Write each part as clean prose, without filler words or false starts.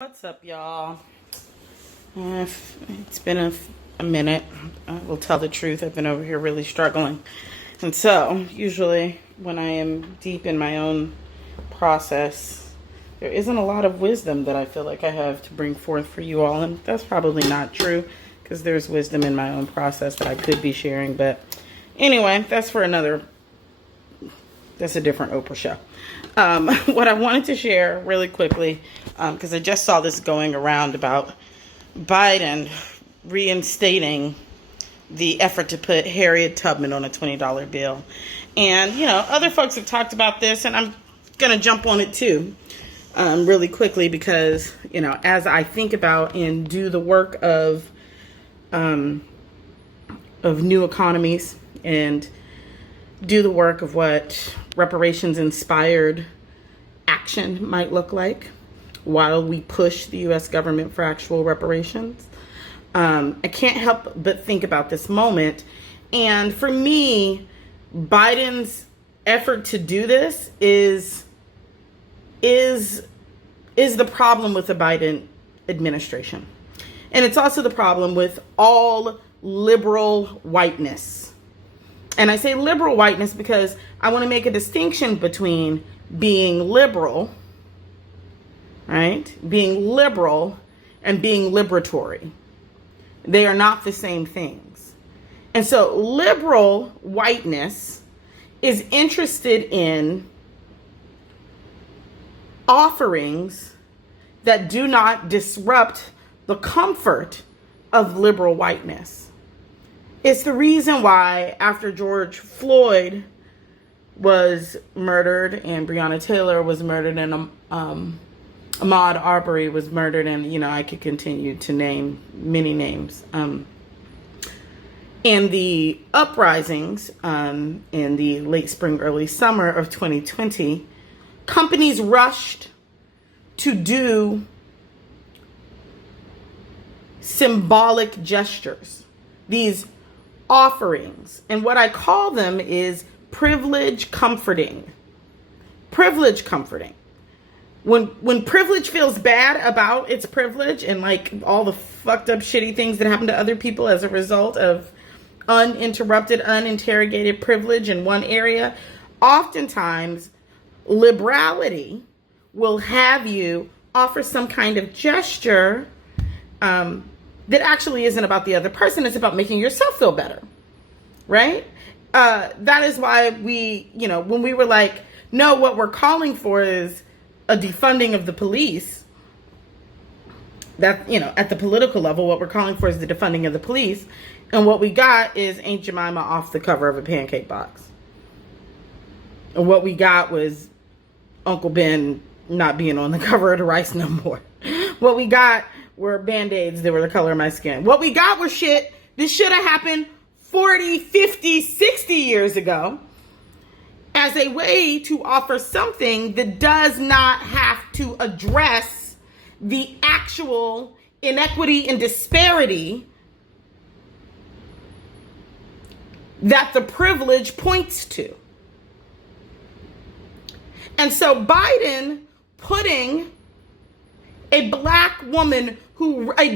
What's up, y'all? It's been a minute. I will tell the truth. I've been over here really struggling. And so, usually, when I am deep in my own process, there isn't a lot of wisdom that I feel like I have to bring forth for you all. And that's probably not true, because there's wisdom in my own process that I could be sharing. But anyway, that's a different Oprah show. What I wanted to share really quickly, because I just saw this going around about Biden reinstating the effort to put Harriet Tubman on a $20 bill. And, other folks have talked about this, and I'm going to jump on it too, really quickly, because, as I think about and do the work of new economies and do the work of what reparations inspired action might look like while we push the U.S. government for actual reparations. I can't help but think about this moment. And for me, Biden's effort to do this is the problem with the Biden administration. And it's also the problem with all liberal whiteness. And I say liberal whiteness because I want to make a distinction between being liberal, right? Being liberal and being liberatory. They are not the same things. And so liberal whiteness is interested in offerings that do not disrupt the comfort of liberal whiteness. It's the reason why after George Floyd was murdered and Breonna Taylor was murdered and Ahmaud Arbery was murdered, and I could continue to name many names. In the uprisings in the late spring, early summer of 2020, companies rushed to do symbolic gestures, these offerings. And what I call them is privilege comforting. Privilege comforting. When privilege feels bad about its privilege and like all the fucked up shitty things that happen to other people as a result of uninterrupted, uninterrogated privilege in one area, oftentimes liberality will have you offer some kind of gesture that actually isn't about the other person. It's about making yourself feel better, right? That is why we, when we were like, no, what we're calling for is a defunding of the police. That, at the political level, what we're calling for is the defunding of the police. And what we got is Aunt Jemima off the cover of a pancake box. And what we got was Uncle Ben not being on the cover of the Rice no more. What we got were Band-Aids that were the color of my skin. What we got was shit that should have happened 40, 50, 60 years ago as a way to offer something that does not have to address the actual inequity and disparity that the privilege points to. And so Biden putting a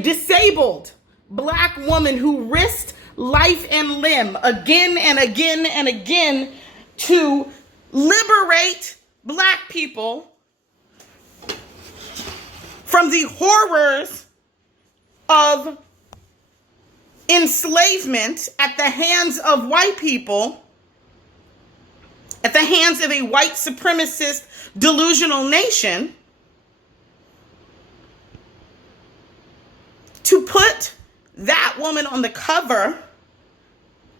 disabled black woman who risked life and limb again and again and again to liberate black people from the horrors of enslavement at the hands of white people, at the hands of a white supremacist delusional nation, to put that woman on the cover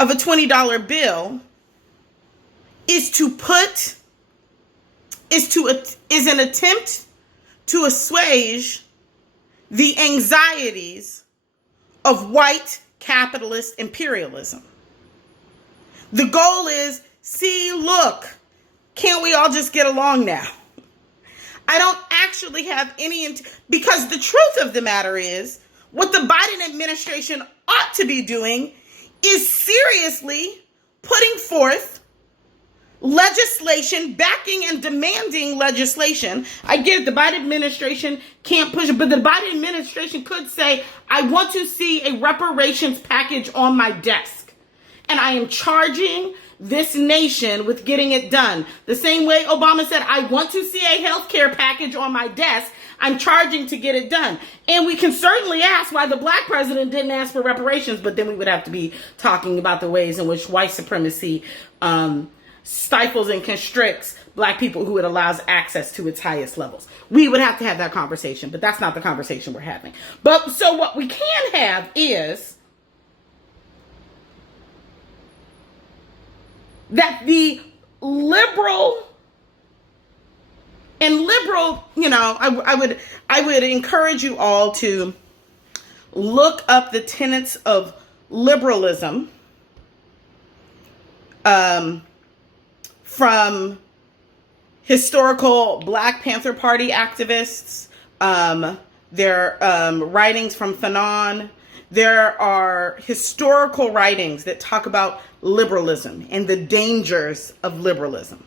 of a $20 bill is an attempt to assuage the anxieties of white capitalist imperialism. The goal is, see, look, can't we all just get along now? I don't actually have because the truth of the matter is, what the Biden administration ought to be doing is seriously putting forth legislation, backing and demanding legislation. I get it, the Biden administration can't push it, but the Biden administration could say, I want to see a reparations package on my desk, and I am charging this nation with getting it done. The same way Obama said, I want to see a healthcare package on my desk, I'm charging to get it done. And we can certainly ask why the black president didn't ask for reparations, but then we would have to be talking about the ways in which white supremacy stifles and constricts black people who it allows access to its highest levels. We would have to have that conversation, but that's not the conversation we're having. But so what we can have is that the liberal, you know, I would encourage you all to look up the tenets of liberalism from historical Black Panther Party activists, their writings from Fanon. There are historical writings that talk about liberalism and the dangers of liberalism.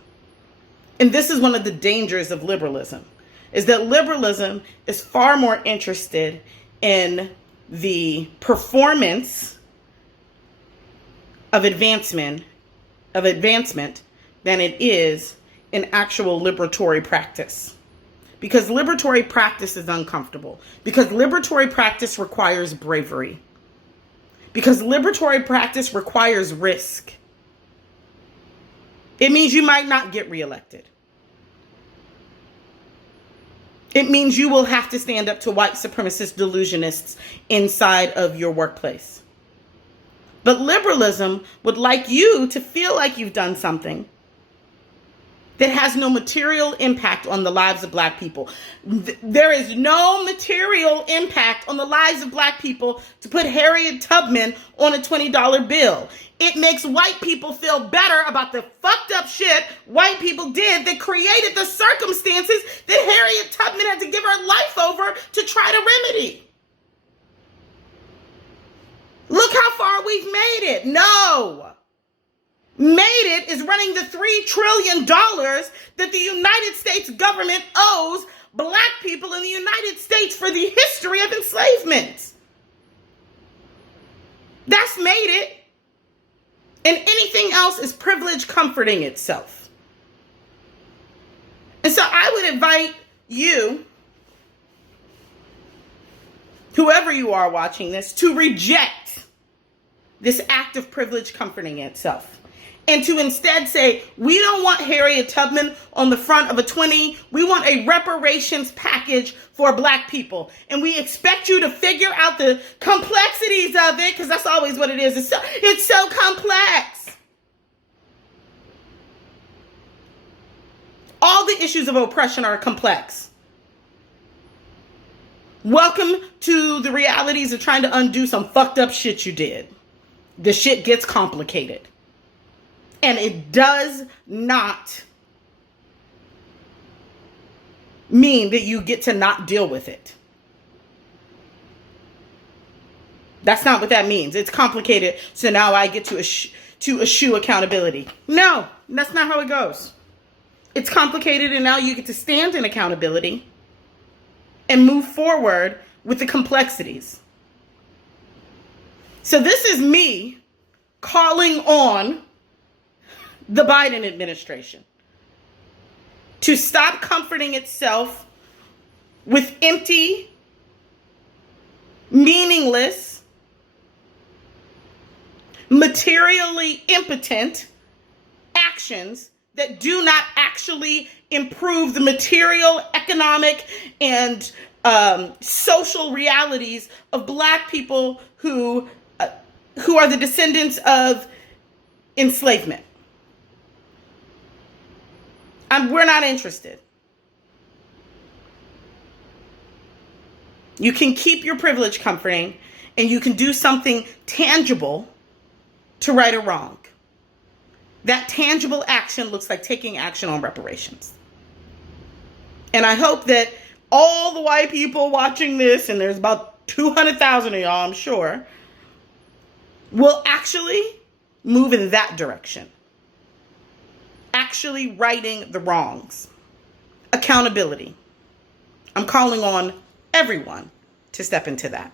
And this is one of the dangers of liberalism, is that liberalism is far more interested in the performance of advancement than it is in actual liberatory practice. Because liberatory practice is uncomfortable. Because liberatory practice requires bravery. Because liberatory practice requires risk. It means you might not get reelected. It means you will have to stand up to white supremacist delusionists inside of your workplace. But liberalism would like you to feel like you've done something that has no material impact on the lives of black people. There is no material impact on the lives of black people to put Harriet Tubman on a $20 bill. It makes white people feel better about the fucked up shit white people did that created the circumstances that Harriet Tubman had to give her life over to try to remedy. Look how far we've made it. No. Made it is running the $3 trillion that the United States government owes black people in the United States for the history of enslavement. That's made it. And anything else is privilege comforting itself. And so I would invite you, whoever you are watching this, to reject this act of privilege comforting itself. And to instead say, we don't want Harriet Tubman on the front of a 20. We want a reparations package for black people. And we expect you to figure out the complexities of it, because that's always what it is. It's so complex. All the issues of oppression are complex. Welcome to the realities of trying to undo some fucked up shit you did. The shit gets complicated. And it does not mean that you get to not deal with it. That's not what that means. It's complicated, so now I get to eschew accountability. No, that's not how it goes. It's complicated, and now you get to stand in accountability and move forward with the complexities. So this is me calling on the Biden administration to stop comforting itself with empty, meaningless, materially impotent actions that do not actually improve the material, economic, and social realities of black people who are the descendants of enslavement. We're not interested. You can keep your privilege comforting, and you can do something tangible to right a wrong. That tangible action looks like taking action on reparations. And I hope that all the white people watching this, and there's about 200,000 of y'all, I'm sure, will actually move in that direction. actually righting the wrongs. Accountability. I'm calling on everyone to step into that.